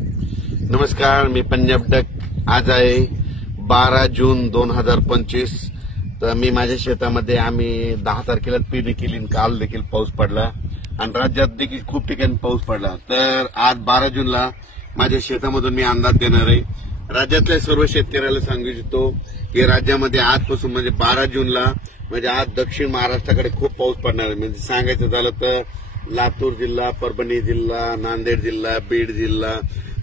नमस्कार, मी पंजाब डक. आज आहे 12 जून 2025. तर मी माझ्या शेतामध्ये आम्ही 10 तारखेला पेरणी केली. काल देखील पाऊस पडला आणि राज्यात देखील खूप ठिकाणी पाऊस पडला. तर आज 12 जूनला माझ्या शेतामधून मी अंदाज देणार आहे. राज्यातल्या सर्व शेतकऱ्याला सांगू इच्छितो की राज्यामध्ये आजपासून म्हणजे 12 जूनला म्हणजे आज दक्षिण महाराष्ट्राकडे खूप पाऊस पडणार आहे. म्हणजे सांगायचं झालं तर लातूर जिल्हा, परभणी जिल्हा, नांदेड जिल्हा, बीड जिल्हा,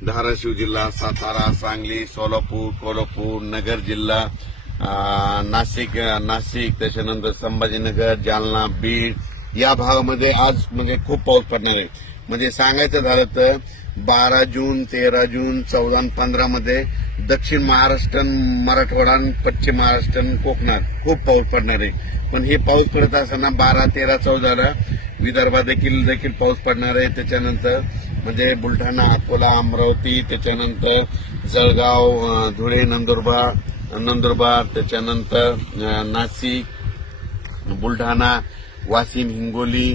धाराशिव जिल्हा, सातारा, सांगली, सोलापूर, कोल्हापूर, नगर जिल्हा, नाशिक, त्याच्यानंतर संभाजीनगर, जालना, बीड या भागामध्ये आज म्हणजे खूप पाऊस पडणार आहे. म्हणजे सांगायचं झालं तर 12 जून, 13 जून, 14 आणि 15 मध्ये दक्षिण महाराष्ट्र, मराठवाडा आणि पश्चिम महाराष्ट्र, कोकणात खूप पाऊस पडणार आहे. पण हे पाऊस पडत असताना 12, 13, 14ला विदर्भात देखील पाऊस पडणार आहे. त्याच्यानंतर म्हणजे बुलढाणा, अकोला, अमरावती, त्याच्यानंतर जळगाव, धुळे, नंदुरबार, त्याच्यानंतर नाशिक, बुलढाणा, वाशिम, हिंगोली,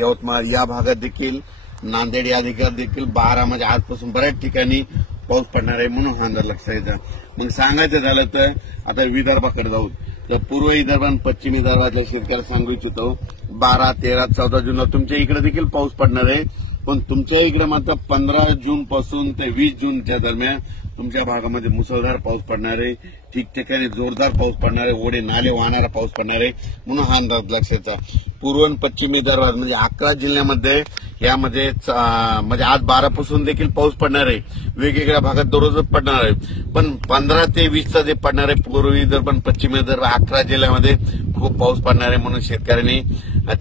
यवतमाळ या भागात देखील, नांदेड या देखील 12 म्हणजे आजपासून बऱ्याच ठिकाणी पाऊस पडणार आहे म्हणून हा अंदाज लक्षात येतं. मग सांगायचं झालं तर आता विदर्भाकडे जाऊ. तर पूर्व विदर्भ आणि पश्चिम विदर्भातल्या शेतकऱ्याला सांगू इच्छितो 12, 13, 14 जूनला तुमच्या इकडे देखील पाऊस पडणार आहे. पण तुमच्या इकडे मात्र 15 जून पासून ते 20 जूनच्या दरम्यान तुमच्या भागामध्ये मुसळधार पाऊस पडणार आहे. ठिकठिकाणी जोरदार पाऊस पडणार आहे. ओढे नाले वाहणारा पाऊस पडणार आहे म्हणून हा अंदाज लक्षाचा. पूर्व आणि पश्चिम विदर्भात म्हणजे 11 जिल्ह्यामध्ये यामध्ये म्हणजे आज 12 पासून देखील पाऊस पडणार आहे. वेगवेगळ्या भागात दररोजच पडणार आहे. पण 15 ते 20चा जे पडणार आहे पूर्व विदर्भ आणि पश्चिम विदर्भ 11 जिल्ह्यामध्ये खूप पाऊस पडणार आहे. म्हणून शेतकऱ्यांनी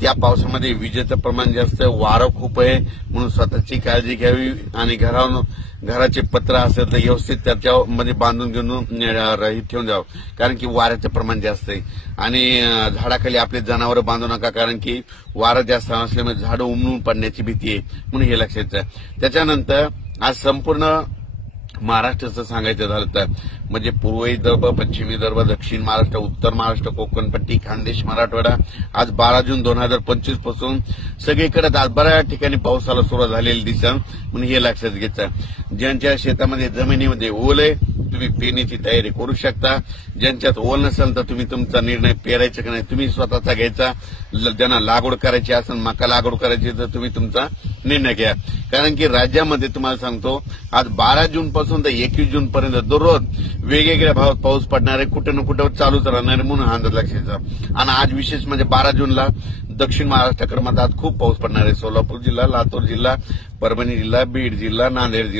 त्या पावसामध्ये विजेचं प्रमाण जास्त, वारं खूप आहे म्हणून स्वतःची काळजी घ्यावी आणि घराचे पत्र असेल तर व्यवस्थित त्याच्यामध्ये बांधून घेऊन ठेवून द्यावं. कारण की वाऱ्याचं प्रमाण जास्त आहे आणि झाडाखाली आपले जनावरं बांधू नका. कारण की वारं जास्त असल्यामुळे झाडं उमलून पडण्याची भीती आहे म्हणून हे लक्षात आहे. त्याच्यानंतर आज संपूर्ण महाराष्ट्राचं सांगायचं झालं तर म्हणजे पूर्व विदर्भ, पश्चिम विदर्भ, दक्षिण महाराष्ट्र, उत्तर महाराष्ट्र, कोकणपट्टी, खानदेश, मराठवाडा आज 12 जून 2025 पासून सगळीकडे आज बऱ्याच ठिकाणी पावसाला सुरुवात झालेली दिसेल म्हणून हे लक्षात घ्यायचं. ज्यांच्या शेतामध्ये जमिनीमध्ये ओल आहे तुम्ही पेरणीची तयारी करू शकता. ज्यांच्यात ओल नसेल तर तुम्ही तुमचा निर्णय पेरायचा की नाही तुम्ही स्वतःचा घ्यायचा. ज्यांना लागवड करायची असेल, मका लागवड करायची तर तुम्ही तुमचा निर्णय घ्या. कारण की राज्यामध्ये तुम्हाला सांगतो आज 12 जून पासून तर 21 जून पर्यंत दररोज वेगवेगळ्या भागात पाऊस पडणार आहे. कुठे ना कुठे चालूच राहणार आहे म्हणून हा अंदाज लक्षाचा. आणि आज विशेष म्हणजे 12 जूनला दक्षिण महाराष्ट्राकडे आज खूप पाऊस पडणार आहे. सोलापूर जिल्हा, लातूर जिल्हा, परभणी जिल्हा, बीड जिल्हा, नांदेड जिल्हा